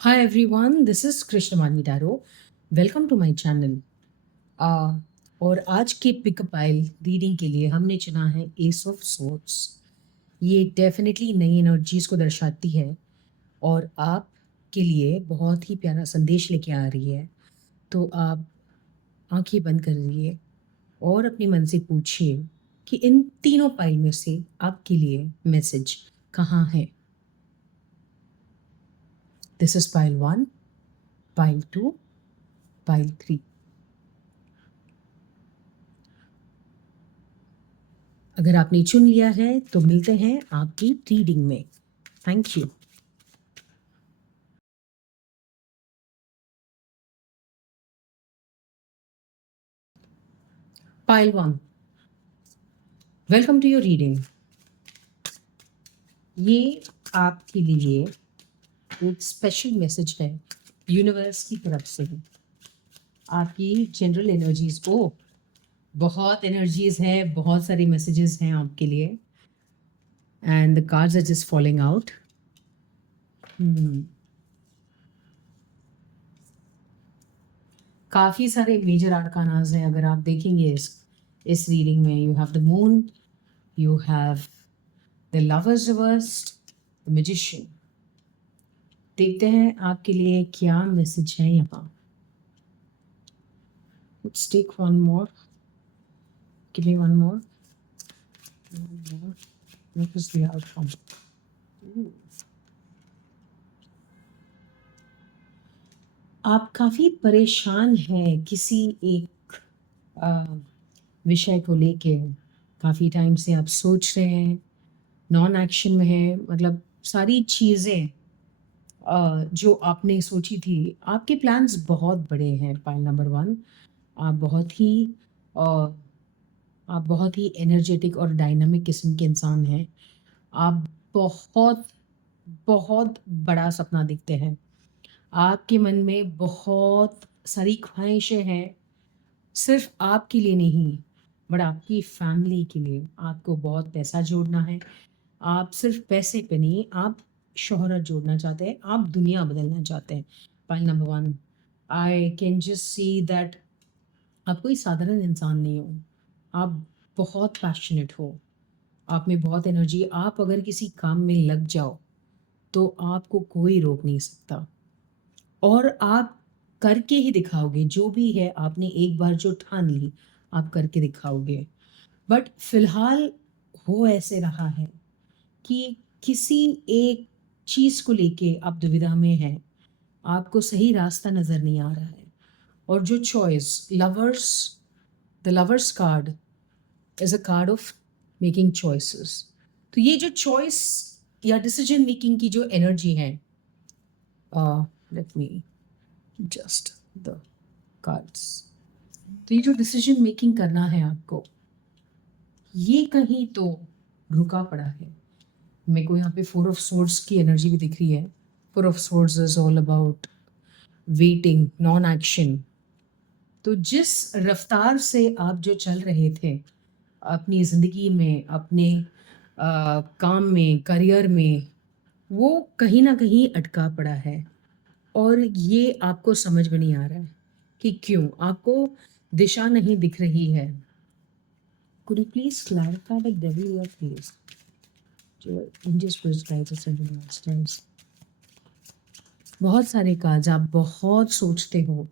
Hi everyone, this is Krishnamani Daro. Welcome to my channel. और आज के pickup आइल reading के लिए हमने चुना है एस ऑफ सोर्ड्स। ये डेफिनेटली नई एनर्जीज को दर्शाती है और आप के लिए बहुत ही प्यारा संदेश लेके आ रही है। तो आप आंखें बंद कर लीजिए और अपने मन से पूछिए कि इन तीनों पाइल में से आपके लिए मैसेज कहाँ है। This is pile 1, pile 2, pile 3। अगर आपने चुन लिया है तो मिलते हैं आपकी रीडिंग में। Thank you. Pile 1, welcome to your reading. ये आपके लिए एक स्पेशल मैसेज है यूनिवर्स की तरफ से। आपकी जनरल एनर्जीज को बहुत एनर्जीज है, बहुत सारी मैसेजेस हैं आपके लिए and the cards are just falling out. काफ़ी सारे मेजर आर्कानाज हैं। अगर आप देखेंगे इस रीडिंग में, you have the moon, you have the lovers reversed, the magician. देखते हैं आपके लिए क्या मैसेज है यहाँ। Let's take one more. Give me one more. One more. What is the outcome? Ooh. आप काफ़ी परेशान हैं किसी एक विषय को लेके। काफ़ी टाइम से आप सोच रहे हैं, नॉन एक्शन में हैं। मतलब सारी चीज़ें जो आपने सोची थी, आपके प्लान्स बहुत बड़े हैं। पाइल नंबर 1, आप बहुत ही अ, आप बहुत ही एनर्जेटिक और डायनामिक किस्म के इंसान हैं। आप बहुत, बहुत बड़ा सपना देखते हैं। आपके मन में बहुत सारी ख्वाहिशें हैं, सिर्फ़ आपके लिए नहीं, बट आपकी फैमिली के लिए। आपको बहुत पैसा जोड़ना है। आप सिर्फ़ पैसे पे नहीं, आप शोहरत जोड़ना चाहते हैं, आप दुनिया बदलना चाहते हैं। Point number 1, I can just see that आप कोई साधारण इंसान नहीं हो। आप बहुत पैशनेट हो, आप में बहुत एनर्जी। आप अगर किसी काम में लग जाओ, तो आपको कोई रोक नहीं सकता और आप करके ही दिखाओगे। जो भी है, आपने एक बार जो ठान ली, आप करके दिखाओगे। बट फिलहाल हो ऐसे रहा है कि किसी एक चीज़ को लेके आप दुविधा में हैं, आपको सही रास्ता नज़र नहीं आ रहा है। और जो choice lovers, the lovers card is a card of making choices. तो ये जो चॉइस या डिसीजन मेकिंग की जो एनर्जी है, let me just the cards. तो ये जो डिसीजन मेकिंग करना है आपको, ये कहीं तो रुका पड़ा है। मेरे को यहाँ पे 4 ऑफ सोर्ड्स की एनर्जी भी दिख रही है। 4 of swords is all about waiting, non action. तो जिस रफ्तार से आप जो चल रहे थे अपनी ज़िंदगी में, अपने काम में, करियर में, वो कहीं न कहीं अटका पड़ा है और ये आपको समझ में नहीं आ रहा है कि क्यों? आपको दिशा नहीं दिख रही है। Could you please clarify the devil you are faced? जो Indian spirit guides and masters. बहुत सारे कार्ड्स। आप बहुत सोचते हो।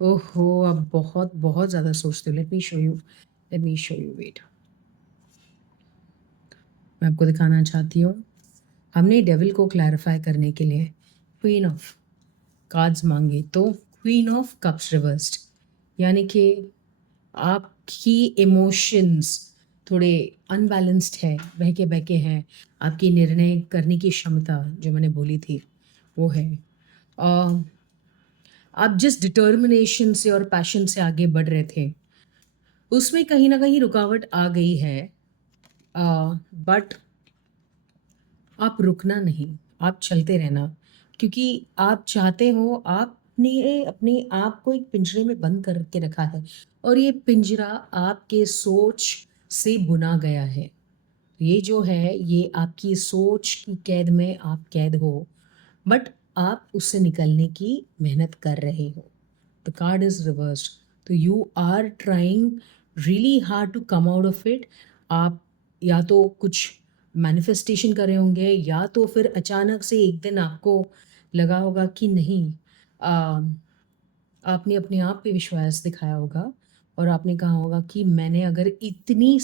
ओहो! आप बहुत, बहुत ज़्यादा सोचते हो। Let me show you, wait. मैं आपको दिखाना चाहती हूँ। हमने डेविल को क्लैरिफ़ाई करने के लिए क्वीन ऑफ कार्ड्स माँगे, तो क्वीन ऑफ कप्स रिवर्स्ड, यानी कि आपकी इमोशंस थोड़े अनबैलेंस्ड है, बहके-बहके हैं। आपकी निर्णय करने की क्षमता जो मैंने बोली थी, वो है। अ, आप जिस डिटर्मिनेशन से और पैशन से आगे बढ़ रहे थे, उसमें कहीं न कहीं रुकावट आ गई है। बट आप रुकना नहीं, आप चलते रहना, क्योंकि आप चाहते हो। आपने अपने आप को एक पिंजरे में बंद करके रखा है और ये पिंजरा आपके सोच से बुना गया है। ये जो है, ये आपकी सोच की कैद में आप कैद हो। बट आप उससे निकलने की मेहनत कर रहे हो। द कार्ड इज़ रिवर्स्ड, तो you are trying really hard to come out of it. आप या तो कुछ मैनिफेस्टेशन कर रहे होंगे, या तो फिर अचानक से एक दिन आपको लगा होगा कि नहीं, आ, आपने अपने आप पे विश्वास दिखाया होगा और आपने कहा होगा कि मैंने अगर इतनी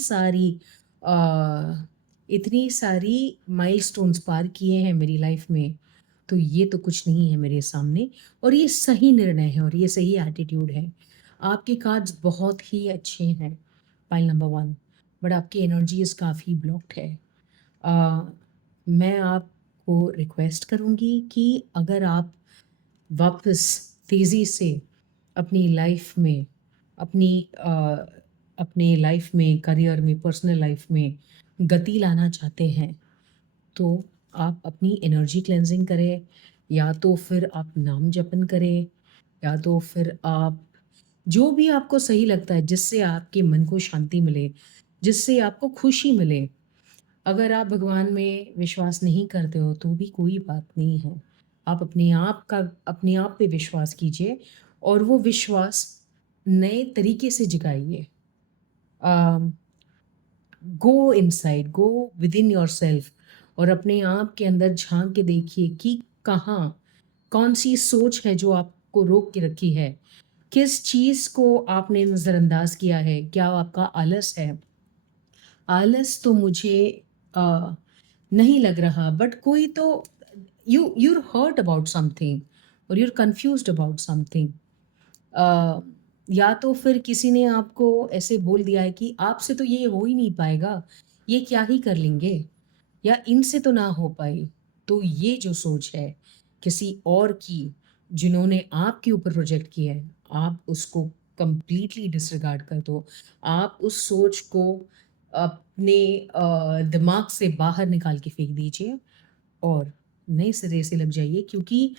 सारी माइलस्टोन्स पार किए हैं मेरी लाइफ में, तो ये तो कुछ नहीं है मेरे सामने। और ये सही निर्णय है और ये सही एटीट्यूड है। आपके कार्ड्स बहुत ही अच्छे हैं, पाइल नंबर 1, बट आपकी एनर्जीज़ काफ़ी ब्लॉक्ड है। मैं आपको रिक्वेस्ट करूँगी कि अगर आप वापस तेज़ी से अपनी लाइफ में, अपनी अपने लाइफ में, करियर में, पर्सनल लाइफ में गति लाना चाहते हैं, तो आप अपनी एनर्जी क्लेंजिंग करें, या तो फिर आप नाम जपन करें, या तो फिर आप जो भी आपको सही लगता है, जिससे आपके मन को शांति मिले, जिससे आपको खुशी मिले। अगर आप भगवान में विश्वास नहीं करते हो तो भी कोई बात नहीं है। आप अपने आप पे विश्वास कीजिए और वो विश्वास नए तरीके से जगाइए। Go inside, go within yourself और अपने आप के अंदर झाँक के देखिए कि कौन-सी सोच है जो आपको रोक के रखी है? किस चीज़ को आपने नज़रअंदाज़ किया है? क्या आपका आलस है? आलस तो मुझे अ, नहीं लग रहा, बट कोई तो you're hurt about something और you're confused about something। अ, या तो फिर किसी ने आपको ऐसे बोल दिया है कि आपसे तो ये हो ही नहीं पाएगा, ये क्या ही कर लेंगे, या इनसे तो ना हो पाई। तो ये जो सोच है किसी और की, जिन्होंने आपके ऊपर प्रोजेक्ट किया है, आप उसको कंप्लीटली डिसरिगार्ड कर दो। आप उस सोच को अपने दिमाग से बाहर निकाल के फेंक दीजिए और नए सिरे से लग जाइए, क्योंकि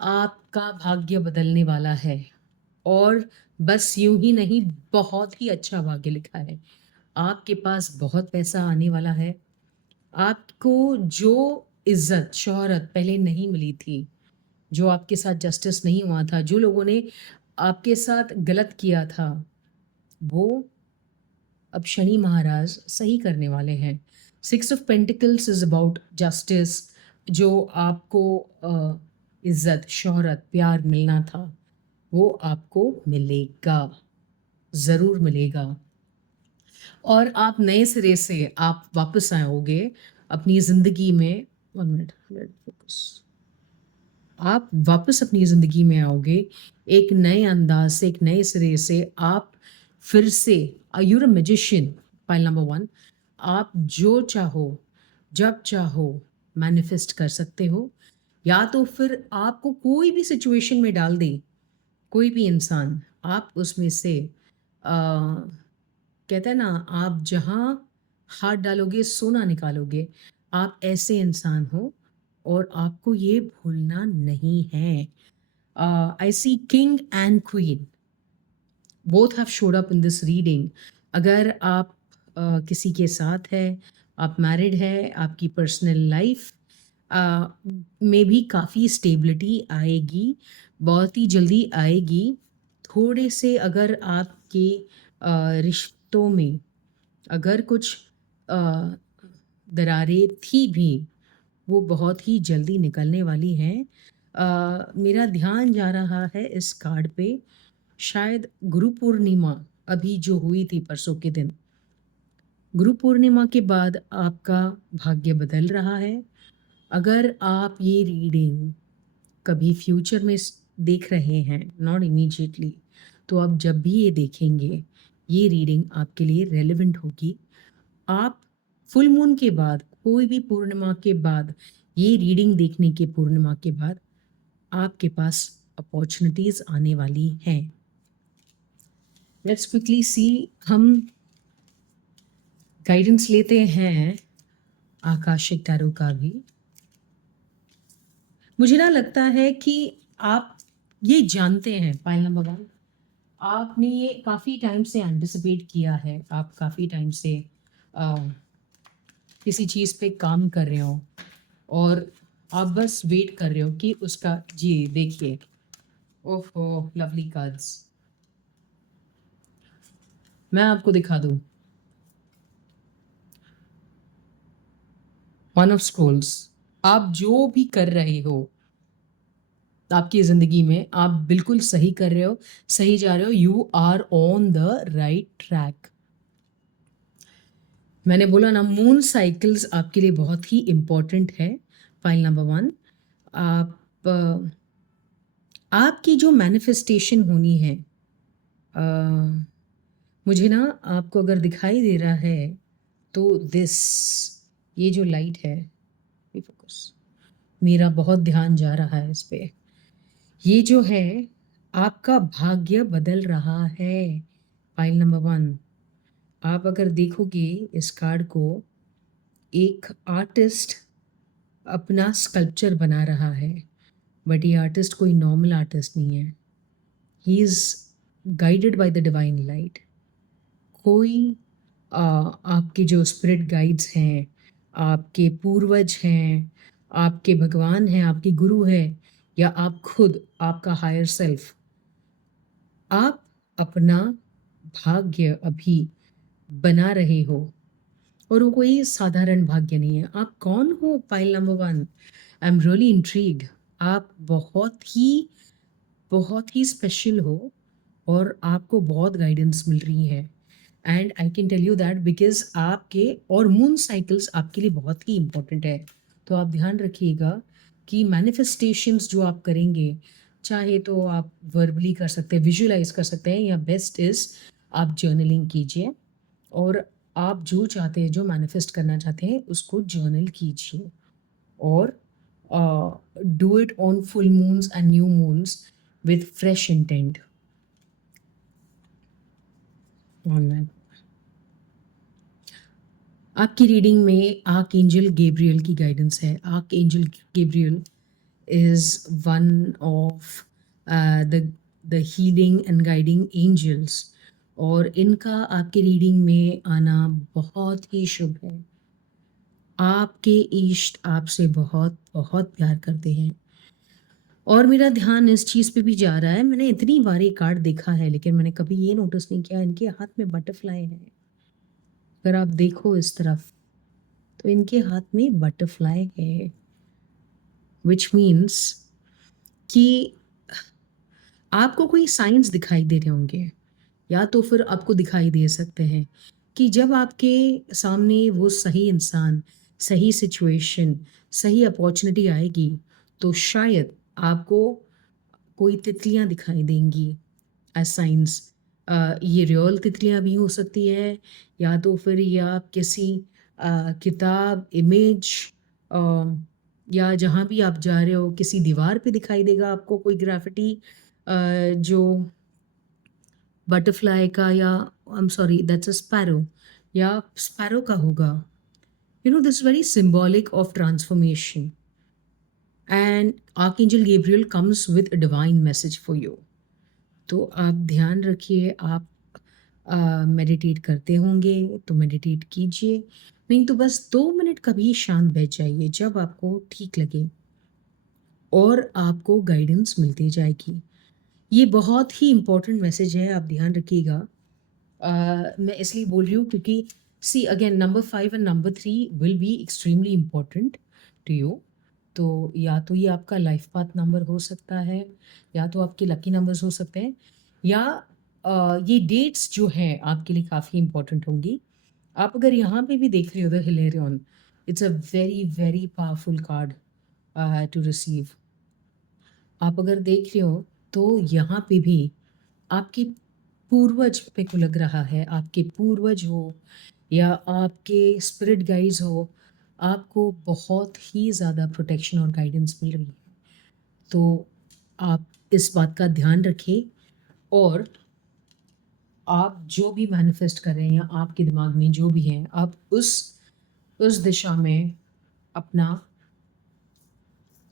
आपका भाग्य बदलने वाला है। और बस यूं ही नहीं, बहुत ही अच्छा भाग्य लिखा है। आपके पास बहुत पैसा आने वाला है। आपको जो इज्जत शोहरत पहले नहीं मिली थी, जो आपके साथ जस्टिस नहीं हुआ था, जो लोगों ने आपके साथ गलत किया था, वो अब शनि महाराज सही करने वाले हैं। 6 of pentacles is about justice. जो आपको इज्जत, शोहरत, प्यार मिलना था, वो आपको मिलेगा, ज़रूर मिलेगा। और आप नए सिरे से आप वापस आओगे अपनी ज़िंदगी में। 1 मिनट, लेट फोकस। आप वापस अपनी ज़िंदगी में आओगे एक नए अंदाज से, एक नए सिरे से। आप फिर से you're a magician, pile number 1। आप जो चाहो, जब चाहो मैनिफेस्ट कर सकते हो। या तो फिर आपको कोई भी सिचुएशन में डाल दे, कोई भी इंसान, आप उसमें से कहते हैं ना, आप जहाँ हाथ डालोगे सोना निकालोगे। आप ऐसे इंसान हो और आपको ये भूलना नहीं है। I see king and queen, both have showed up in this reading. अगर आप किसी के साथ है, आप मैरिड है, आपकी पर्सनल लाइफ में भी काफ़ी स्टेबिलिटी आएगी, बहुत ही जल्दी आएगी। थोड़े से अगर आपके रिश्तों में अगर कुछ अ, दरारें थी भी, वो बहुत ही जल्दी निकलने वाली हैं। मेरा ध्यान जा रहा है इस कार्ड पे, शायद गुरु पूर्णिमा अभी जो हुई थी परसों के दिन, गुरु पूर्णिमा के बाद आपका भाग्य बदल रहा है। अगर आप ये रीडिंग कभी फ्यूचर में देख रहे हैं, नॉट इमीडिएटली, तो आप जब भी ये देखेंगे, ये रीडिंग आपके लिए रेलेवेंट होगी। आप फुल मून के बाद, कोई भी पूर्णिमा के बाद, ये रीडिंग देखने के पूर्णिमा के बाद आपके पास अपॉर्चुनिटीज आने वाली हैं। लेट्स क्विकली सी, हम गाइडेंस लेते हैं आकाशिक टैरो का भी। मुझे ना लगता है कि आप ये जानते हैं, पाइल नंबर 1, आपने ये काफ़ी टाइम से एंटिसिपेट किया है। आप काफ़ी टाइम से किसी चीज़ पे काम कर रहे हो और आप बस वेट कर रहे हो कि उसका जी देखिए, ओहो लवली कार्ड्स, मैं आपको दिखा दूं, वन ऑफ स्क्रोल्स। आप जो भी कर रहे हो आपकी ज़िंदगी में, आप बिल्कुल सही कर रहे हो, सही जा रहे हो, you are on the right track. मैंने बोला ना, मून साइकिल्स आपके लिए बहुत ही इम्पोर्टेंट है। फाइल नंबर 1, आप आपकी जो मैनिफेस्टेशन होनी है, अ, मुझे ना आपको अगर दिखाई दे रहा है तो दिस, ये जो लाइट है, ये फोकस, मेरा बहुत ध्यान जा रहा है इस पे। ये जो है, आपका भाग्य बदल रहा है। फाइल नंबर 1, आप अगर देखोगे इस कार्ड को, एक आर्टिस्ट अपना स्कल्पचर बना रहा है, बट ये आर्टिस्ट कोई नॉर्मल आर्टिस्ट नहीं है। He is guided by the divine light. कोई आपके जो स्पिरिट गाइड्स हैं, आपके पूर्वज हैं, आपके भगवान हैं, आपके गुरु हैं, या आप खुद, आपका हायर सेल्फ, आप अपना भाग्य अभी बना रहे हो। और वो कोई साधारण भाग्य नहीं है। आप कौन हो? File number 1, I am really intrigued. आप बहुत ही स्पेशल हो और आपको बहुत गाइडेंस मिल रही है। And I can tell you that because आपके और मून साइकिल्स आपके लिए बहुत ही इम्पोर्टेंट है। तो आप ध्यान रखिएगा कि मैनिफेस्टेशंस जो आप करेंगे, चाहे तो आप वर्बली कर सकते हैं, विजुअलाइज कर सकते हैं, या बेस्ट इज़ आप जर्नलिंग कीजिए, और आप जो चाहते हैं, जो मैनिफेस्ट करना चाहते हैं, उसको जर्नल कीजिए, और do it on full moons and new moons with fresh intent. आपकी रीडिंग में आर्क एंजल गैब्रियल की गाइडेंस है। Arc angel Gabriel is one of the healing and guiding angels, और इनका आपके रीडिंग में आना बहुत ही शुभ है। आपके इष्ट आपसे बहुत बहुत प्यार करते हैं, और मेरा ध्यान इस चीज़ पे भी जा रहा है, मैंने इतनी बार ये कार्ड देखा है लेकिन मैंने कभी ये नोटिस नहीं किया, इनके हाथ में बटरफ्लाई है। अगर आप देखो इस तरफ, तो इनके हाथ में बटरफ्लाई है, विच मीन्स कि आपको कोई साइंस दिखाई दे रहे होंगे, या तो फिर आपको दिखाई दे सकते हैं कि जब आपके सामने वो सही इंसान, सही सिचुएशन, सही अपॉर्चुनिटी आएगी, तो शायद आपको कोई तितलियां दिखाई देंगी एज साइंस। ये रियल तितलियां भी हो सकती है, या तो फिर ये आप किसी किताब, इमेज, या जहाँ भी आप जा रहे हो किसी दीवार पे दिखाई देगा आपको कोई ग्राफिटी, जो बटरफ्लाई का, या I am sorry that's a sparrow, या स्पैरो का होगा। You know this very symbolic of transformation, and archangel Gabriel comes with a divine message for you. तो आप ध्यान रखिए, आप मेडिटेट करते होंगे तो मेडिटेट कीजिए, नहीं तो बस 2 मिनट कभी शांत बैठ जाइए जब आपको ठीक लगे, और आपको गाइडेंस मिलती जाएगी। ये बहुत ही इम्पोर्टेंट मैसेज है, आप ध्यान रखिएगा। मैं इसलिए बोल रही हूँ क्योंकि see again number 5 and number 3 will be extremely important to you. तो या तो ये आपका लाइफ पाथ नंबर हो सकता है, या तो आपके लकी नंबर्स हो सकते हैं, या ये डेट्स जो हैं आपके लिए काफ़ी इम्पोर्टेंट होंगी। आप अगर यहाँ पे भी देख रहे हो the Hilarion, it's a very very powerful card to receive. आप अगर देख रहे हो तो यहाँ पे भी आपके पूर्वज पे को लग रहा है, आपके पूर्वज हो या आपके स्पिरिट गाइड्स हो, आपको बहुत ही ज़्यादा प्रोटेक्शन और गाइडेंस मिल रही है। तो आप इस बात का ध्यान रखें, और आप जो भी मैनिफेस्ट कर रहे हैं या आपके दिमाग में जो भी है, आप उस दिशा में अपना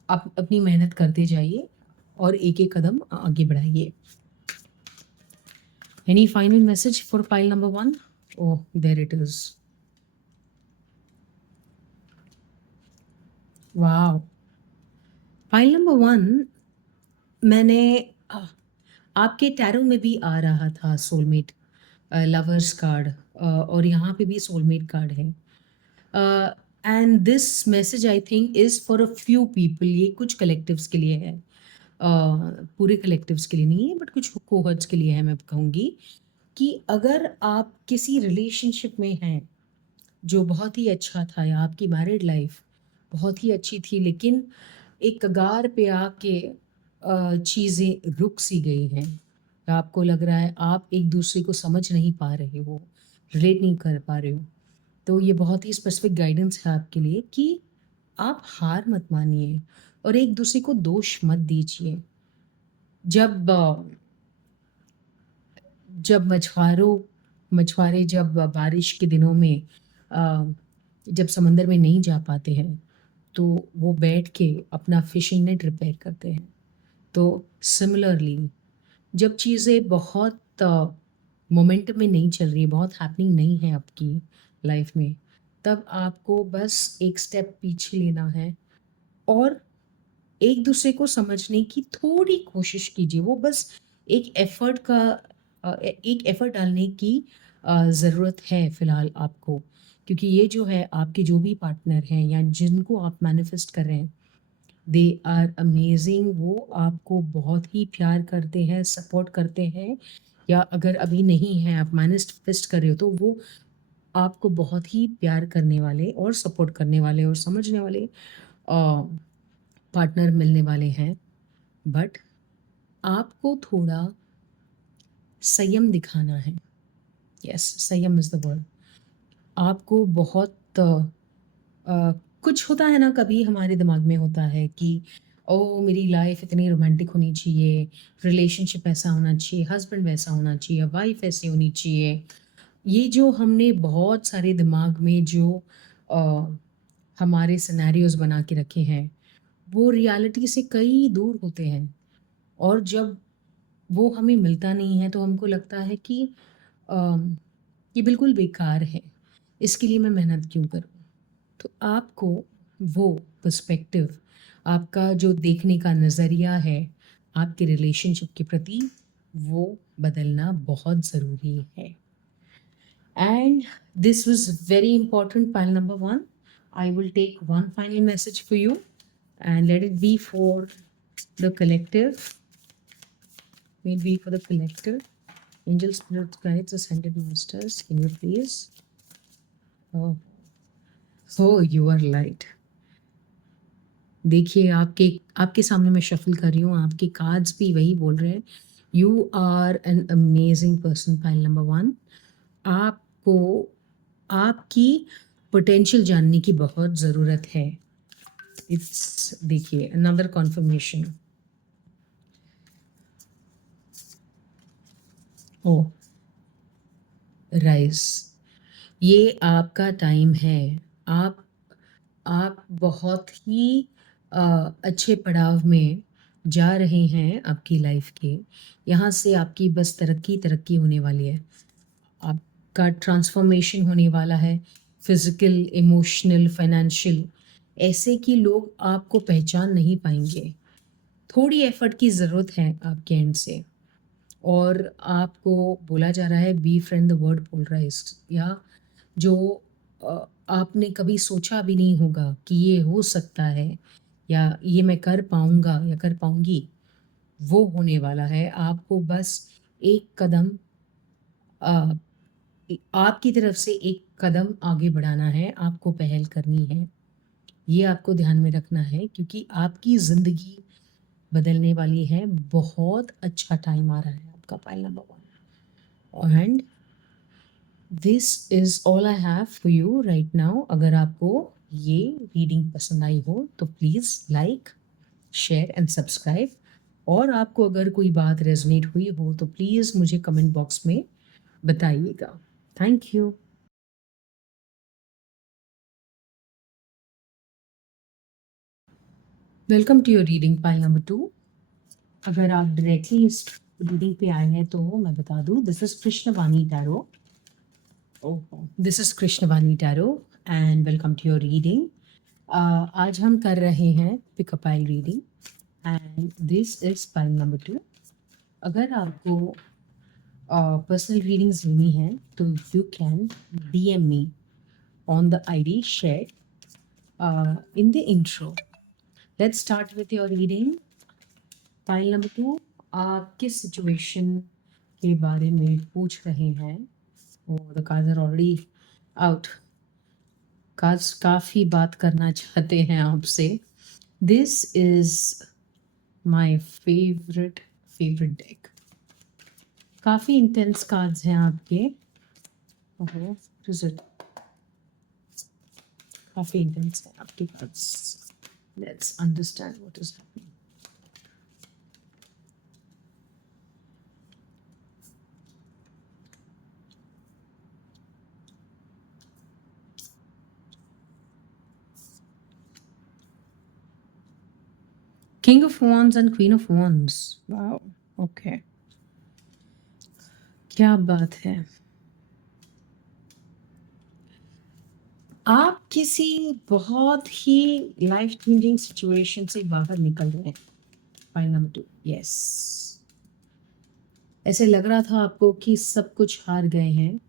अपनी मेहनत करते जाइए और एक-एक कदम आगे बढ़ाइए। Any final message for pile number 1? Oh, there it is. Wow. Pile number 1 मैंने आपके टैरो में भी आ रहा था सोलमेट लवर्स कार्ड और यहाँ पे भी सोलमेट कार्ड है and this message I think is for a few people ये कुछ कलेक्टिव्स के लिए है पूरे कलेक्टिव्स के लिए नहीं है बट कुछ कोहर्ट्स के लिए है मैं कहूँगी कि अगर आप किसी रिलेशनशिप में हैं जो बहुत ही अच्छा था या आपकी मैरिड लाइफ बहुत ही अच्छी थी लेकिन एक कगार पे आके चीज़ें रुक सी गई हैं या आपको लग रहा है आप एक दूसरे को समझ नहीं पा रहे हो रिलेट नहीं कर पा रहे हो तो ये बहुत ही स्पेसिफिक गाइडेंस है आपके लिए कि आप हार मत मानिए और एक दूसरे को दोष मत दीजिए जब जब मछुआरे जब बारिश के दिनों में जब समंदर में नहीं जा पाते हैं तो वो बैठ के अपना फिशिंग नेट रिपेयर करते हैं तो सिमिलरली जब चीज़ें बहुत मोमेंटम में नहीं चल रही है बहुत हैपनिंग नहीं है आपकी लाइफ में तब आपको बस एक स्टेप पीछे लेना है और एक दूसरे को समझने की थोड़ी कोशिश कीजिए वो बस एक एफर्ट डालने की ज़रूरत है फ़िलहाल आपको क्योंकि ये जो है आपके जो भी पार्टनर हैं या जिनको आप मैनिफेस्ट कर रहे हैं दे आर अमेजिंग वो आपको बहुत ही प्यार करते हैं सपोर्ट करते हैं या अगर अभी नहीं है आप मैनिफेस्ट कर रहे हो तो वो आपको बहुत ही प्यार करने वाले और सपोर्ट करने वाले और समझने वाले पार्टनर मिलने वाले हैं बट आपको थोड़ा संयम दिखाना है यस संयम इज़ द वर्ड आपको बहुत कुछ होता है ना कभी हमारे दिमाग में होता है कि ओ मेरी लाइफ इतनी रोमांटिक होनी चाहिए रिलेशनशिप ऐसा होना चाहिए हस्बैंड वैसा होना चाहिए वाइफ ऐसी होनी चाहिए ये जो हमने बहुत सारे दिमाग में जो अ, हमारे सिनेरियोज बना के रखे हैं वो रियलिटी से कई दूर होते हैं और जब वो हमें मिलता नहीं है तो हमको लगता है कि अम, ये बिल्कुल बेकार है इसके लिए मैं मेहनत क्यों करूँ तो आपको वो पर्सपेक्टिव आपका जो देखने का नज़रिया है आपके रिलेशनशिप के प्रति वो बदलना बहुत ज़रूरी है and this was very important pile number 1 I will take one final message for you and let it be for the collective may it be for the collective angel spirit guides ascended masters can you please oh oh you are light देखिए आपके आपके सामने मैं shuffle कर रही हूँ आपके cards भी वही बोल रहे हैं you are an amazing person pile number 1 आपको आपकी पोटेंशियल जानने की बहुत ज़रूरत है इट्स देखिए अनदर कॉन्फर्मेशन ओ राइस ये आपका टाइम है आप आप बहुत ही अच्छे पड़ाव में जा रहे हैं आपकी लाइफ के यहाँ से आपकी बस तरक्की तरक्की होने वाली है आपका ट्रांसफॉर्मेशन होने वाला है फिज़िकल इमोशनल फाइनेंशियल ऐसे कि लोग आपको पहचान नहीं पाएंगे थोड़ी एफर्ट की ज़रूरत है आपके एंड से और आपको बोला जा रहा है बी फ्रेंड द वर्ड बोल रहा है या जो आपने कभी सोचा भी नहीं होगा कि ये हो सकता है या ये मैं कर पाऊँगा या कर पाऊँगी वो होने वाला है आपको बस एक कदम अ, आपकी तरफ से एक कदम आगे बढ़ाना है आपको पहल करनी है ये आपको ध्यान में रखना है क्योंकि आपकी ज़िंदगी बदलने वाली है बहुत अच्छा टाइम आ रहा है आपका pile number 1 and this is all I have for you right now अगर आपको ये रीडिंग पसंद आई हो तो please like share and subscribe और आपको अगर कोई बात रेजोनेट हुई हो तो प्लीज़ मुझे कमेंट बॉक्स में बताइएगा thank you welcome to your reading pile number 2 अगर आप डायरेक्टली इस रीडिंग पे आए हैं तो मैं बता दूं this is Krishnavani tarot this is Krishnavani tarot and welcome to your reading आज हम कर रहे हैं pick a pile reading and this is pile number 2। अगर आपको पर्सनल रीडिंग्स लेनी है तो यू कैन DM मी on the ID shared in the intro. Let's start with your reading. Pile number 2, आप किस सिचुएशन के बारे में पूछ रहे हैं? The cards are already out. Cards काफ़ी बात करना चाहते हैं आपसे. This is my favourite deck. काफ़ी इंटेंस कार्ड्स हैं आपके. ओहो, इज इट? काफ़ी इंटेंस है आपके cards. Let's understand what is happening. King of Wands and Queen of Wands. Wow. Okay. क्या बात है. आप किसी बहुत ही लाइफ चेंजिंग सिचुएशन से बाहर निकल रहे हैं. File number 2. यस. ऐसे लग रहा था आपको कि सब कुछ हार गए हैं.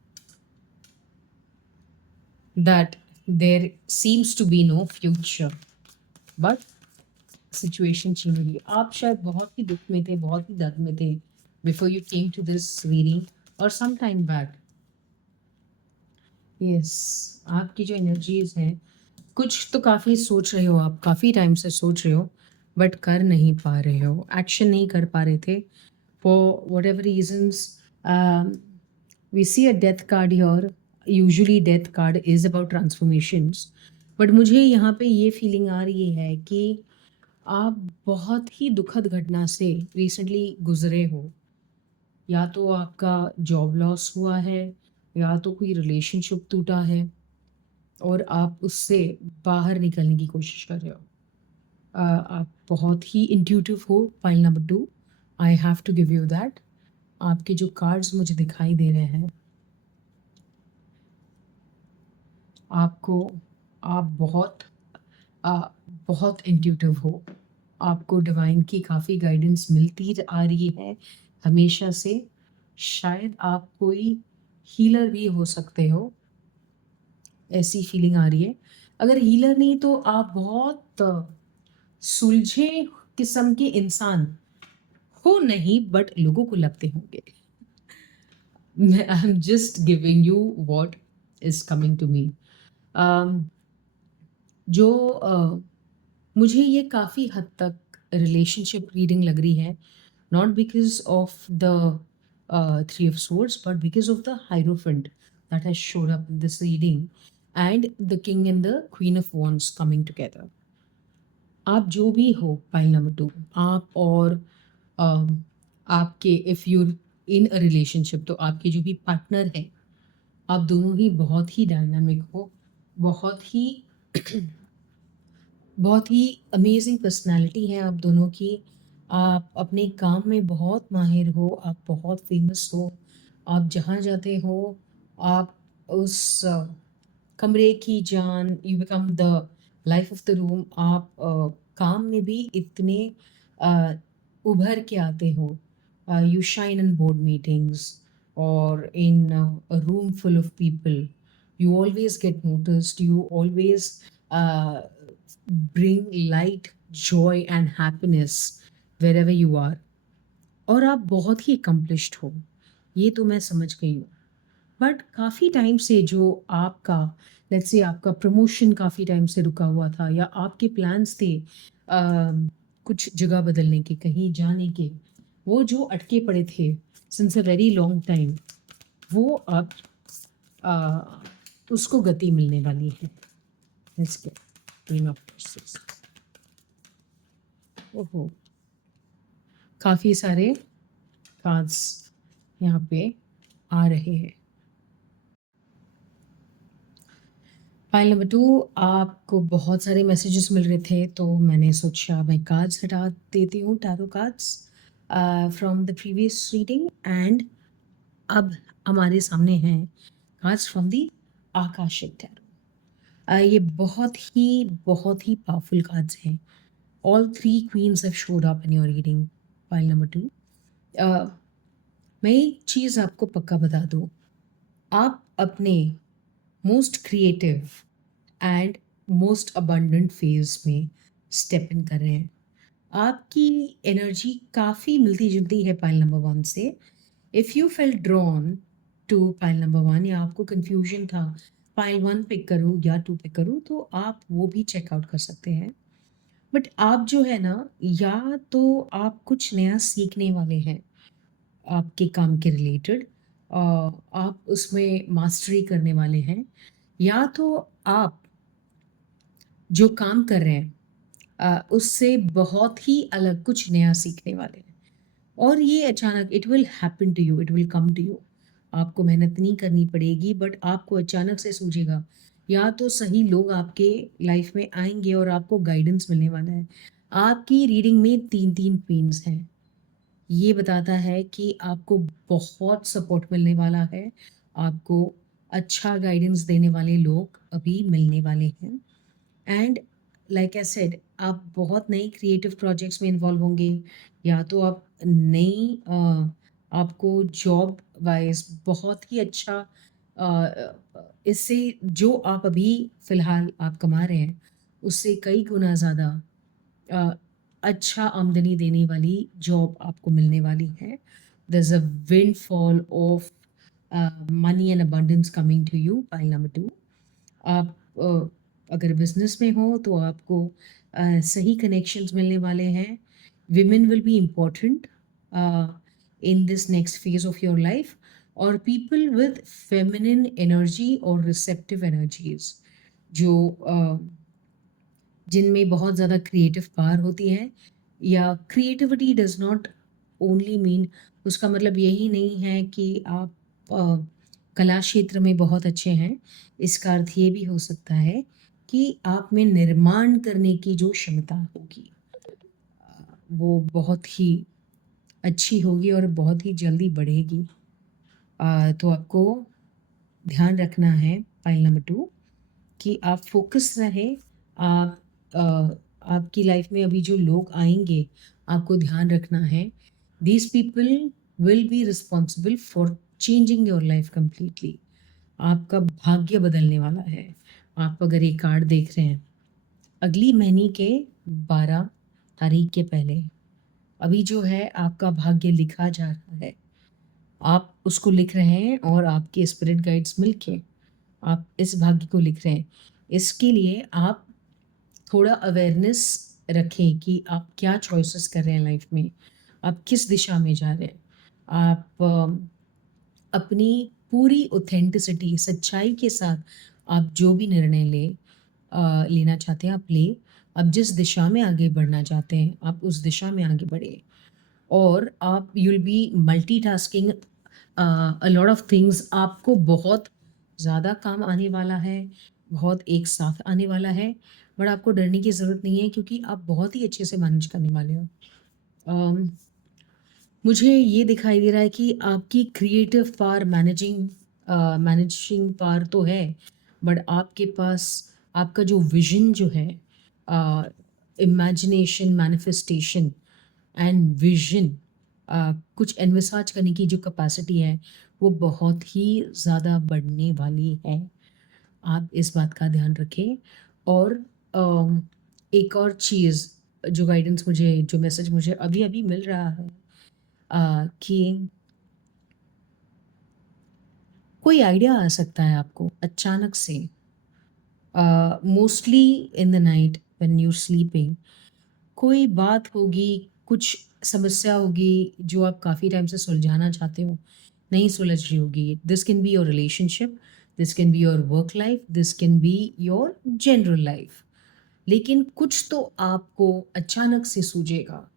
That there seems to be no future. But situation change हुई. आप शायद बहुत ही दुख में थे, बहुत ही दर्द में थे before you came to this reading or some time back. Yes, आपकी जो एनर्जीज हैं, कुछ तो काफ़ी सोच रहे हो आप, काफ़ी टाइम से सोच रहे हो बट कर नहीं पा रहे हो, एक्शन नहीं कर पा रहे थे for whatever reasons. We see a death card here. Usually death card is about transformations. But मुझे यहाँ पे ये फीलिंग आ रही है कि आप बहुत ही दुखद घटना से रिसेंटली गुजरे हो. या तो आपका जॉब लॉस हुआ है या तो कोई रिलेशनशिप टूटा है और आप उससे बाहर निकलने की कोशिश कर रहे हो. आप बहुत ही इंट्यूटिव हो. Pile number 2, I have to give you that. आपके जो कार्ड्स मुझे दिखाई दे रहे हैं, आपको आप बहुत इंट्यूटिव हो. आपको डिवाइन की काफ़ी गाइडेंस मिलती आ रही है हमेशा से. शायद आप कोई हीलर भी हो सकते हो, ऐसी फीलिंग आ रही है. अगर हीलर नहीं तो आप बहुत सुलझे किस्म के इंसान हो नहीं, बट लोगों को लगते होंगे. I am just giving you what is coming to me. जो मुझे ये काफ़ी हद तक रिलेशनशिप रीडिंग लग रही है. Not because of the three of swords but because of the hierophant that has showed up in this reading and the king and the queen of wands coming together. आप जो भी हो, pile number 2, आप और आपके if you in a relationship, तो आपके जो भी पार्टनर है, आप दोनों ही बहुत ही डायनामिक हो, बहुत ही अमेजिंग पर्सनालिटी है आप दोनों की. आप अपने काम में बहुत माहिर हो, आप बहुत फेमस हो. आप जहाँ जाते हो आप उस कमरे की जान, you become the life of the room. आप काम में भी इतने उभर के आते हो. You shine in board meetings और in a room full of people. You always get noticed. You always bring light, joy and happiness wherever you are. और आप बहुत ही accomplished हो, ये तो मैं समझ गई हूँ. बट काफ़ी टाइम से जो आपका, लेट्स से आपका प्रमोशन काफ़ी टाइम से रुका हुआ था या आपके प्लान्स थे कुछ जगह बदलने के, कहीं जाने के, वो जो अटके पड़े थे since a very long time, वो अब उसको गति मिलने वाली है. Let's get Queen of Cups. ओहो, काफ़ी सारे कार्ड्स यहाँ पे आ रहे हैं. फाइल नंबर 2, आपको बहुत सारे मैसेजेस मिल रहे थे तो मैंने सोचा मैं कार्ड्स हटा देती हूँ, tarot cards from the previous reading. And अब हमारे सामने हैं cards from the Akashic tarot. ये बहुत ही पावरफुल कार्ड्स हैं। All 3 queens have showed up in your reading, pile number 2। अ, मैं एक चीज़ आपको पक्का बता दूँ, आप अपने most creative and most abundant phase में स्टेप इन कर रहे हैं। आपकी एनर्जी काफ़ी मिलती-जुलती है पाइल नंबर 1 से। If you felt drawn to pile number 1 या आपको कन्फ्यूज़न था, पाइल 1 पिक करूँ या 2 पिक करूँ, तो आप वो भी चेकआउट कर सकते हैं। बट आप जो है ना, या तो आप कुछ नया सीखने वाले हैं आपके काम के रिलेटेड, आप उसमें मास्टरी करने वाले हैं, या तो आप जो काम कर रहे हैं उससे बहुत ही अलग कुछ नया सीखने वाले हैं। और ये अचानक it will happen to you, it will come to you. आपको मेहनत नहीं करनी पड़ेगी, बट आपको अचानक से सूझेगा, या तो सही लोग आपके लाइफ में आएँगे और आपको गाइडेंस मिलने वाला है। आपकी रीडिंग में 3-3 क्वीन्स हैं। ये बताता है कि आपको बहुत सपोर्ट मिलने वाला है, आपको अच्छा गाइडेंस देने वाले लोग अभी मिलने वाले हैं। एंड लाइक आई सेड, आप बहुत नई क्रिएटिव प्रोजेक्ट्स में इन्वॉल्व होंगे, या तो आप नई आपको जॉब वाइज बहुत ही अच्छा इससे जो आप अभी फ़िलहाल आप कमा रहे हैं, उससे कई गुना ज़्यादा अ, अच्छा आमदनी देने वाली जॉब आपको मिलने वाली है। There is a windfall of money and abundance coming to you, pile number 2। आप अगर बिज़नेस में हो तो आपको सही कनेक्शंस मिलने वाले हैं। Women will be important in this next phase of your life, और पीपल विद फेमिनिन एनर्जी और रिसेप्टिव एनर्जीज़, जो जिनमें बहुत ज़्यादा क्रिएटिव पावर होती है। या creativity does not only mean, उसका मतलब यही नहीं है कि आप कला क्षेत्र में बहुत अच्छे हैं। इसका अर्थ ये भी हो सकता है कि आप में निर्माण करने की जो क्षमता होगी, वो बहुत ही अच्छी होगी और बहुत ही जल्दी बढ़ेगी। तो आपको ध्यान रखना है, पाइल नंबर 2, कि आप फ़ोकस रहें। आप आपकी लाइफ में अभी जो लोग आएँगे, आपको ध्यान रखना है। These people will be responsible for changing your life completely. आपका भाग्य बदलने वाला है। आप अगर ये कार्ड देख रहे हैं, अगली महीने के 12 तारीख के पहले, अभी जो है आपका भाग्य लिखा जा रहा है। आप उसको लिख रहे हैं और आपके स्पिरिट गाइड्स मिलके आप इस भाग्य को लिख रहे हैं। इसके लिए आप थोड़ा अवेयरनेस रखें कि आप क्या चॉइसेस कर रहे हैं लाइफ में, आप किस दिशा में जा रहे हैं। आप अपनी पूरी ऑथेंटिसिटी, सच्चाई के साथ आप जो भी निर्णय लेना चाहते हैं, आप लें। आप जिस दिशा में आगे बढ़ना चाहते हैं, आप उस दिशा में आगे बढ़िए। और आप you will be multitasking a lot of things. आपको बहुत ज़्यादा काम आने वाला है, बहुत एक साथ आने वाला है, बट आपको डरने की ज़रूरत नहीं है, क्योंकि आप बहुत ही अच्छे से मैनेज करने वाले हो। अम, मुझे ये दिखाई दे रहा है कि आपकी क्रिएटिव पावर, मैनेजिंग पावर तो है, बट आपके पास आपका जो विज़न जो है, इमेजिनेशन, मैनिफेस्टेशन एंड विज़न, कुछ एनविसाज करने की जो कैपेसिटी है, वो बहुत ही ज़्यादा बढ़ने वाली है। आप इस बात का ध्यान रखें। और अम, एक और चीज़, जो गाइडेंस मुझे, जो मैसेज मुझे अभी-अभी मिल रहा है, कि कोई आइडिया आ सकता है आपको अचानक से, mostly in the night when you are sleeping. कोई बात होगी, कुछ समस्या होगी जो आप काफ़ी टाइम से सुलझाना चाहते हो, नहीं सुलझ रही होगी। This can be your relationship, this can be your work life, this can be your general life. लेकिन कुछ तो आपको अचानक से सूझेगा,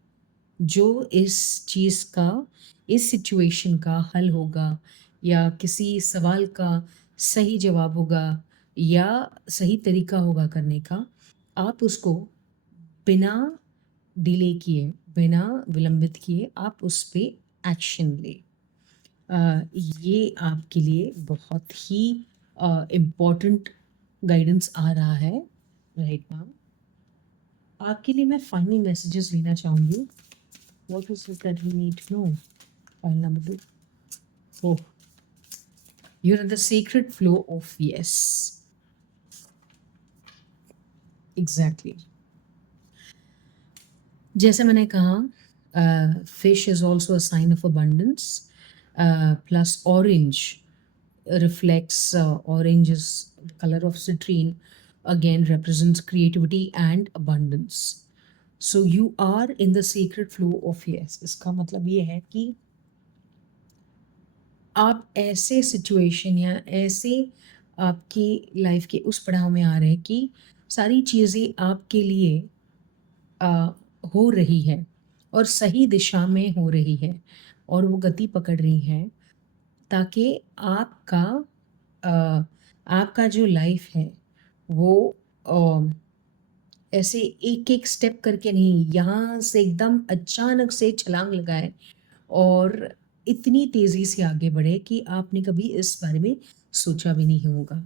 जो इस चीज़ का, इस सिचुएशन का हल होगा, या किसी सवाल का सही जवाब होगा, या सही तरीका होगा करने का। आप उसको बिना डिले किए, बिना विलंबित किए आप उस पे एक्शन लें। ये आपके लिए बहुत ही इम्पोर्टेंट गाइडेंस आ रहा है राइट नाउ। आपके लिए मैं फाइनल मैसेजेस लेना चाहूँगी। What is it that we need to know? Pile number 2। Oh, you're in the sacred flow of yes. Exactly. जैसे मैंने कहा, fish is also a sign of abundance, plus orange reflects, orange is the color of citrine, again represents creativity and abundance. So you are in the sacred flow of yes. इसका मतलब ये है कि आप ऐसे सिचुएशन या ऐसे आपकी लाइफ के उस पड़ाव में आ रहे हैं कि सारी चीज़ें आपके लिए अ, हो रही है और सही दिशा में हो रही है और वो गति पकड़ रही है, ताकि आपका अ, आपका जो लाइफ है वो अ, ऐसे एक-एक स्टेप करके नहीं, यहाँ से एकदम अचानक से छलांग लगाए और इतनी तेज़ी से आगे बढ़े कि आपने कभी इस बारे में सोचा भी नहीं होगा।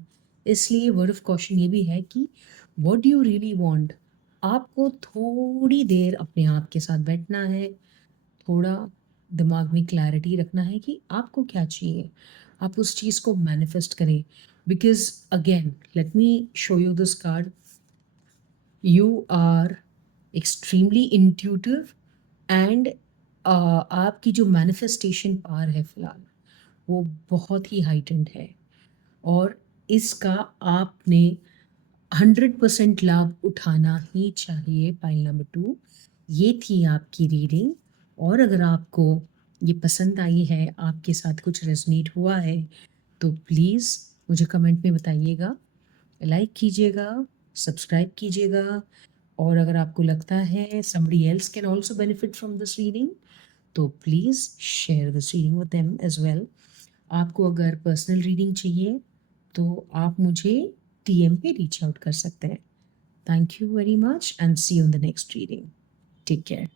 इसलिए वर्ड ऑफ कॉशन ये भी है कि what do you really want? आपको थोड़ी देर अपने आप के साथ बैठना है, थोड़ा दिमाग में क्लैरिटी रखना है कि आपको क्या चाहिए। आप उस चीज़ को मैनिफेस्ट करें, because again let me show you this card. You are extremely intuitive and आपकी जो मैनिफेस्टेशन पावर है फिलहाल वो बहुत ही हाइटेंड है और इसका आपने 100% लाभ उठाना ही चाहिए। पाइल नंबर 2, ये थी आपकी रीडिंग। और अगर आपको ये पसंद आई है, आपके साथ कुछ रेजोनेट हुआ है, तो प्लीज़ मुझे कमेंट में बताइएगा, लाइक कीजिएगा, सब्सक्राइब कीजिएगा। और अगर आपको लगता है somebody else can also benefit from this reading, तो please share this reading with them as well. आपको अगर पर्सनल रीडिंग चाहिए तो आप मुझे DM पे रीच आउट कर सकते हैं। Thank you very much and see you in the next reading. Take care.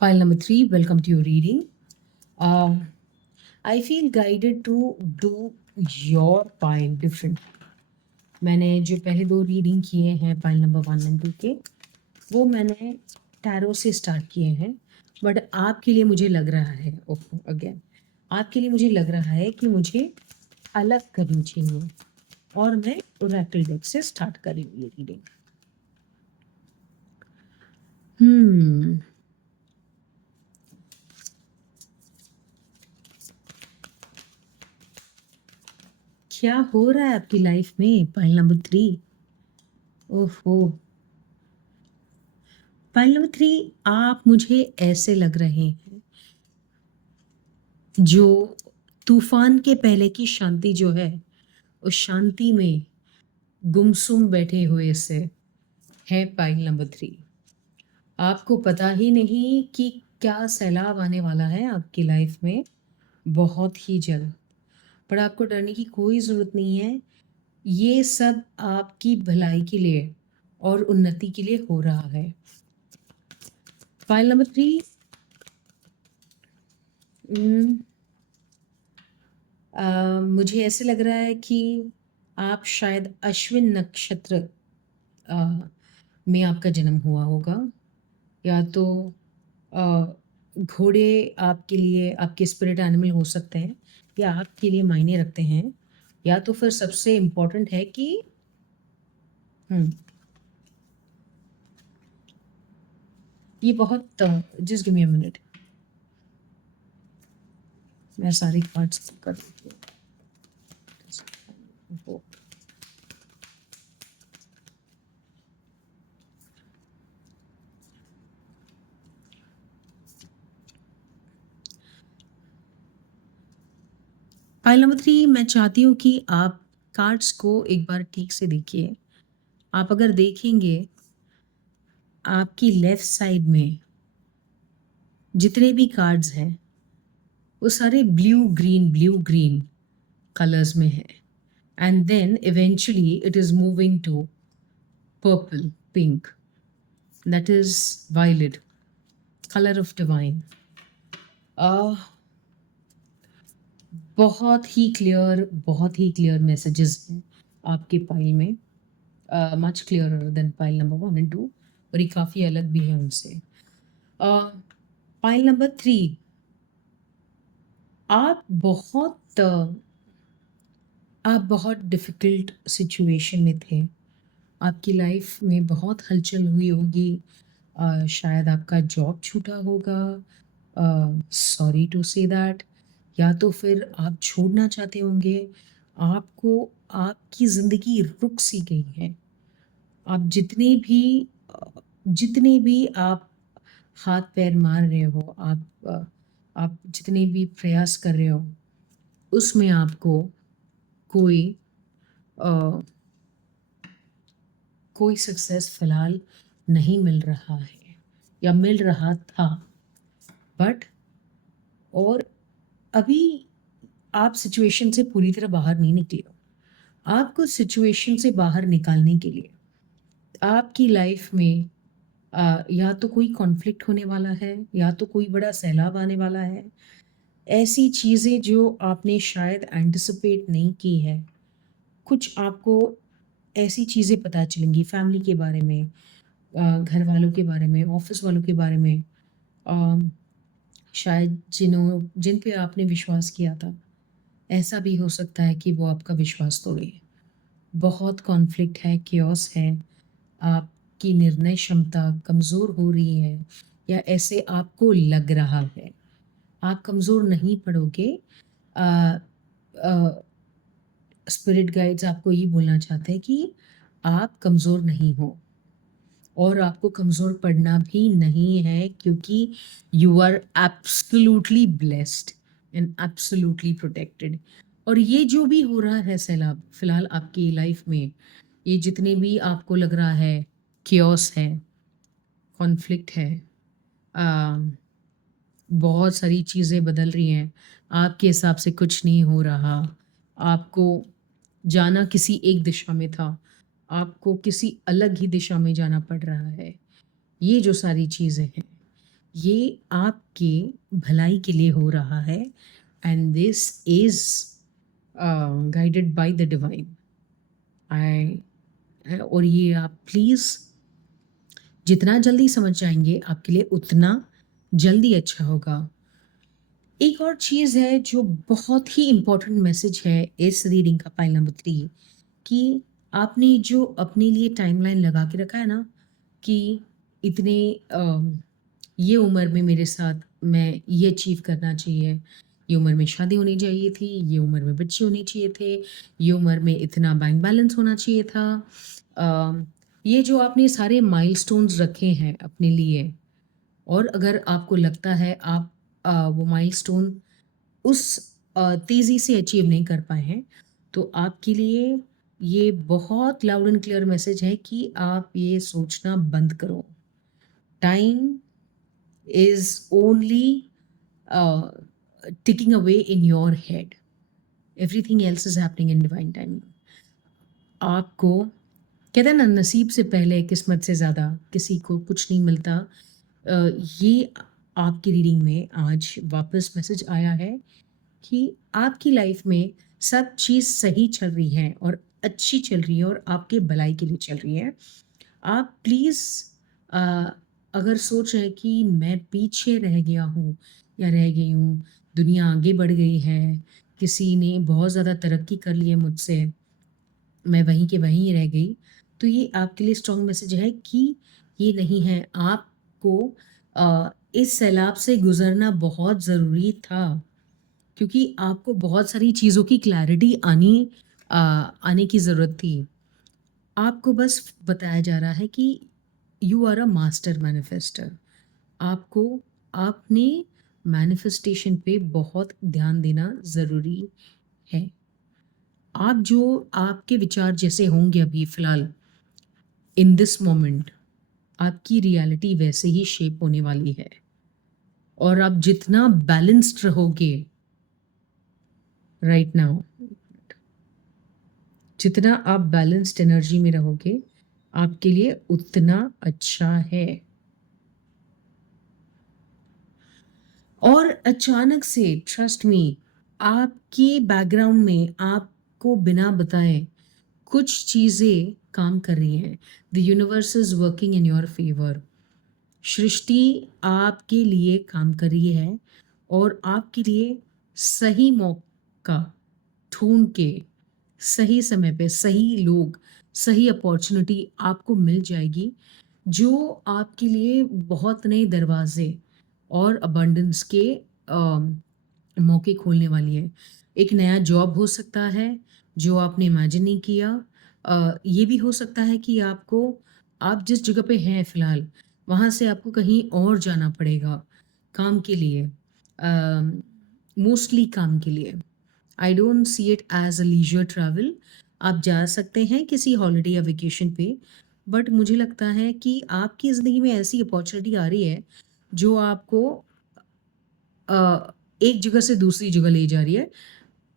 Pile number 3, welcome to your reading. I feel guided to do your pile different. मैंने जो पहले 2 रीडिंग किए हैं pile number 1 and 2 के, वो मैंने tarot से start किए हैं। बट आपके लिए मुझे लग रहा है, ओह अगेन, आपके लिए मुझे लग रहा है कि मुझे अलग करनी चाहिए और मैं ओरेकल डेक से स्टार्ट कर रही हूँ ये रीडिंग। क्या हो रहा है आपकी लाइफ में? Pile number 3। ओहो, पाइल नंबर 3, आप मुझे ऐसे लग रहे हैं जो तूफान के पहले की शांति जो है, उस शांति में गुमसुम बैठे हुए से है पाइल नंबर 3। आपको पता ही नहीं कि क्या सैलाब आने वाला है आपकी लाइफ में बहुत ही जल्द, पर आपको डरने की कोई ज़रूरत नहीं है। ये सब आपकी भलाई के लिए और उन्नति के लिए हो रहा है। फाइल नंबर 3, मुझे ऐसे लग रहा है कि आप शायद अश्विन नक्षत्र में आपका जन्म हुआ होगा, या तो घोड़े आपके लिए आपके स्पिरिट एनिमल हो सकते हैं या आपके लिए मायने रखते हैं, या तो फिर सबसे इम्पोर्टेंट है कि ये बहुत just give me a minute, मैं सारी कार्ड्स कर देती हूँ। फाइल नंबर 3, मैं चाहती हूँ कि आप कार्ड्स को एक बार ठीक से देखिए। आप अगर देखेंगे आपकी लेफ्ट साइड में जितने भी कार्ड्स हैं वो सारे ब्लू ग्रीन कलर्स में है, and then eventually it is moving to purple pink, that is violet, colour of divine. बहुत ही क्लियर मैसेजेस हैं आपके पाइल में, much clearer than pile number 1 and 2, और ये काफ़ी अलग भी है उनसे। पाइल नंबर 3, आप बहुत डिफ़िकल्ट सिचुएशन में थे। आपकी लाइफ में बहुत हलचल हुई होगी। शायद आपका जॉब छूटा होगा, सॉरी टू से दैट, या तो फिर आप छोड़ना चाहते होंगे। आपको आपकी ज़िंदगी रुक सी गई है। आप जितने भी आप हाथ पैर मार रहे हो, आप जितने भी प्रयास कर रहे हो, उसमें आपको कोई अ, कोई सक्सेस फ़िलहाल नहीं मिल रहा है या मिल रहा था, बट और अभी आप सिचुएशन से पूरी तरह बाहर नहीं निकले हो। आपको सिचुएशन से बाहर निकालने के लिए आपकी लाइफ में या तो कोई कॉन्फ्लिक्ट होने वाला है, या तो कोई बड़ा सैलाब आने वाला है। ऐसी चीज़ें जो आपने शायद एंटिसिपेट नहीं की है, कुछ आपको ऐसी चीज़ें पता चलेंगी फैमिली के बारे में, घर वालों के बारे में, ऑफ़िस वालों के बारे में, अ, शायद जिन पे आपने विश्वास किया था, ऐसा भी हो सकता है कि वो आपका विश्वास तोड़े। बहुत कॉन्फ्लिक्ट है, chaos है, आपकी निर्णय क्षमता कमज़ोर हो रही है, या ऐसे आपको लग रहा है। आप कमज़ोर नहीं पड़ोगे। अ स्पिरिट गाइड्स आपको ये बोलना चाहते हैं कि आप कमज़ोर नहीं हो, और आपको कमज़ोर पड़ना भी नहीं है, क्योंकि you are absolutely blessed and absolutely protected. और ये जो भी हो रहा है सैलाब फ़िलहाल आपकी लाइफ में, ये जितने भी आपको लग रहा है, chaos है, कॉन्फ्लिक्ट है, अ, बहुत सारी चीज़ें बदल रही हैं, आपके हिसाब से कुछ नहीं हो रहा, आपको जाना किसी एक दिशा में था, आपको किसी अलग ही दिशा में जाना पड़ रहा है। ये जो सारी चीज़ें हैं, ये आपके भलाई के लिए हो रहा है, and this is guided by the divine. और ये आप प्लीज़ जितना जल्दी समझ जाएँगे, आपके लिए उतना जल्दी अच्छा होगा। एक और चीज़ है जो बहुत ही इम्पोर्टेंट मैसेज है इस रीडिंग का, पाइल नंबर 3, कि आपने जो अपने लिए टाइमलाइन लगा के रखा है ना, कि इतने ये उम्र में मेरे साथ मैं ये अचीव करना चाहिए, ये उम्र में शादी होनी चाहिए थी, ये उम्र में बच्चे होने चाहिए थे, ये उम्र में इतना बैंक बैलेंस होना चाहिए था। ये जो आपने सारे माइलस्टोन्स रखे हैं अपने लिए, और अगर आपको लगता है आप वो माइलस्टोन उस तेज़ी से अचीव नहीं कर पाए हैं, तो आपके लिए ये बहुत लाउड एंड क्लियर मैसेज है कि आप ये सोचना बंद करो। Time is only ticking away in your head. Everything else is happening in divine timing. आपको कहते हैं ना, नसीब से पहले किस्मत से ज़्यादा किसी को कुछ नहीं मिलता। ये आपकी रीडिंग में आज वापस मैसेज आया है कि आपकी लाइफ में सब चीज़ सही चल रही है और अच्छी चल रही है और आपके भलाई के लिए चल रही है। आप प्लीज़ अगर सोच रहे हैं कि मैं पीछे रह गया हूँ या रह गई हूँ, दुनिया आगे बढ़ गई है, किसी ने बहुत ज़्यादा तरक्की कर ली है मुझसे, मैं वहीं के वहीं रह गई, तो ये आपके लिए स्ट्रॉन्ग मैसेज है कि ये नहीं है। आपको इस सैलाब से गुज़रना बहुत ज़रूरी था, क्योंकि आपको बहुत सारी चीज़ों की क्लैरिटी आने की ज़रूरत थी। आपको बस बताया जा रहा है कि you are a master manifester. आपको आपने मैनिफेस्टेशन पे बहुत ध्यान देना ज़रूरी है। आप जो आपके विचार जैसे होंगे अभी फ़िलहाल इन दिस मोमेंट, आपकी रियलिटी वैसे ही शेप होने वाली है। और आप जितना बैलेंस्ड रहोगे राइट नाउ, जितना आप बैलेंस्ड एनर्जी में रहोगे, आपके लिए उतना अच्छा है। और अचानक से ट्रस्ट मी, आपके बैकग्राउंड में आपको बिना बताए कुछ चीज़ें काम कर रही हैं। The universe is working in your favour. सृष्टि आपके लिए काम कर रही है और आपके लिए सही मौका ढूँढ के, सही समय पे सही लोग, सही अपॉर्च्युनिटी आपको मिल जाएगी, जो आपके लिए बहुत नए दरवाज़े और अबंडेंस के मौके खोलने वाली है। एक नया जॉब हो सकता है जो आपने इमेजिन नहीं किया। ये भी हो सकता है कि आप जिस जगह पे हैं फ़िलहाल, वहाँ से आपको कहीं और जाना पड़ेगा काम के लिए। मोस्टली काम के लिए। I don't see it as a leisure travel. आप जा सकते हैं किसी हॉलिडे या वेकेशन पे, बट मुझे लगता है कि आपकी ज़िंदगी में ऐसी अपॉर्च्युनिटी आ रही है जो आपको एक जगह से दूसरी जगह ले जा रही है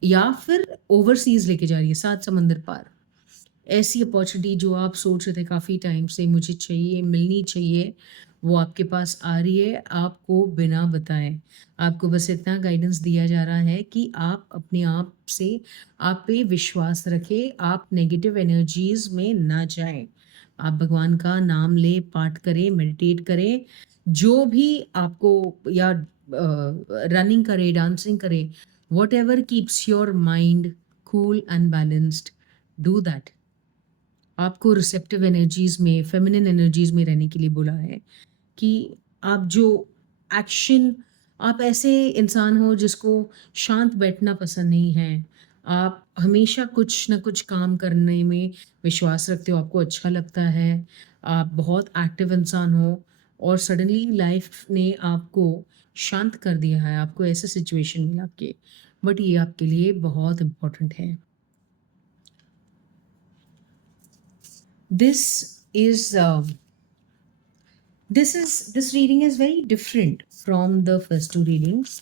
या फिर ओवरसीज़ लेके जा रही है, 7 समंदर पार। ऐसी अपॉर्च्युनिटी जो आप सोच रहे थे काफ़ी टाइम से मुझे चाहिए, मिलनी चाहिए, वो आपके पास आ रही है, आपको बिना बताए। आपको बस इतना गाइडेंस दिया जा रहा है कि आप अपने आप से आप पे विश्वास रखें, आप नेगेटिव एनर्जीज़ में ना जाएँ। आप भगवान का नाम लें, पाठ करें, मेडिटेट करें, जो भी आपको या रनिंग करें, डांसिंग करें, whatever keeps your mind cool and balanced, do that. आपको रिसेप्टिव एनर्जीज़ में, फेमिनिन एनर्जीज़ में रहने के लिए बोला है कि आप जो एक्शन आप ऐसे इंसान हो जिसको शांत बैठना पसंद नहीं है। आप हमेशा कुछ न कुछ काम करने में विश्वास रखते हो, आपको अच्छा लगता है। आप बहुत एक्टिव इंसान हो और सडनली लाइफ़ ने आपको शांत कर दिया है, आपको ऐसे सिचुएशन मिला के, बट ये आपके लिए बहुत इम्पोर्टेंट है। This is this reading is very different from the first two readings,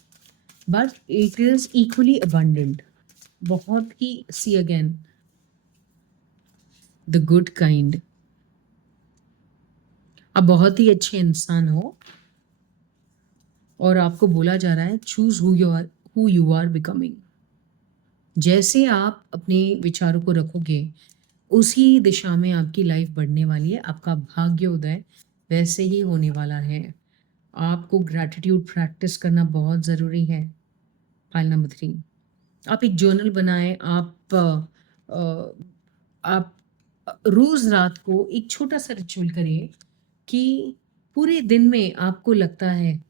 but it is equally abundant. बहुत ही see again the good kind. आप बहुत ही अच्छे इंसान हो और आपको बोला जा रहा है choose who you are becoming. जैसे आप अपने विचारों को रखोगे उसी दिशा में आपकी लाइफ बढ़ने वाली है। आपका भाग्योदय वैसे ही होने वाला है। आपको ग्रैटिट्यूड प्रैक्टिस करना बहुत ज़रूरी है। फाइल नंबर 3, आप एक जर्नल बनाएं। आप रोज़ रात को एक छोटा सा रिचुअल करें कि पूरे दिन में आपको लगता है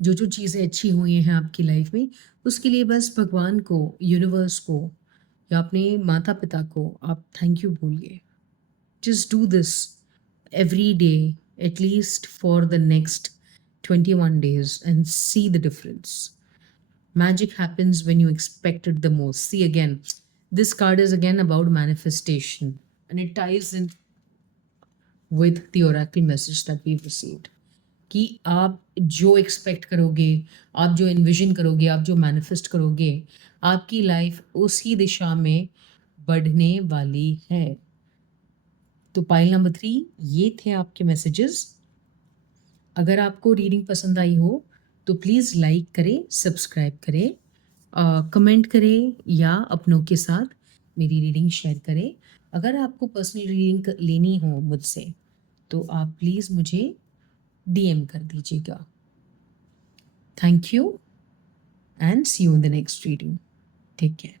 जो जो चीज़ें अच्छी हुई हैं आपकी लाइफ में, उसके लिए बस भगवान को, यूनिवर्स को या अपने माता पिता को आप थैंक यू बोलिए। Just do this every day, at least for the next 21 days, and see the difference. Magic happens when you expect it the most. See again, this card is again about manifestation and it ties in with the oracle message that we've received. कि आप जो expect करोगे, आप जो invasion करोगे, आप जो manifest करोगे, आपकी लाइफ उसी दिशा में बढ़ने वाली है। तो पाइल नंबर 3 ये थे आपके मैसेजेस। अगर आपको रीडिंग पसंद आई हो तो प्लीज़ लाइक करें, सब्सक्राइब करें, कमेंट करें या अपनों के साथ मेरी रीडिंग शेयर करें। अगर आपको पर्सनल रीडिंग लेनी हो मुझसे तो आप प्लीज़ मुझे डीएम कर दीजिएगा। Thank you and see you in the next reading. Take care.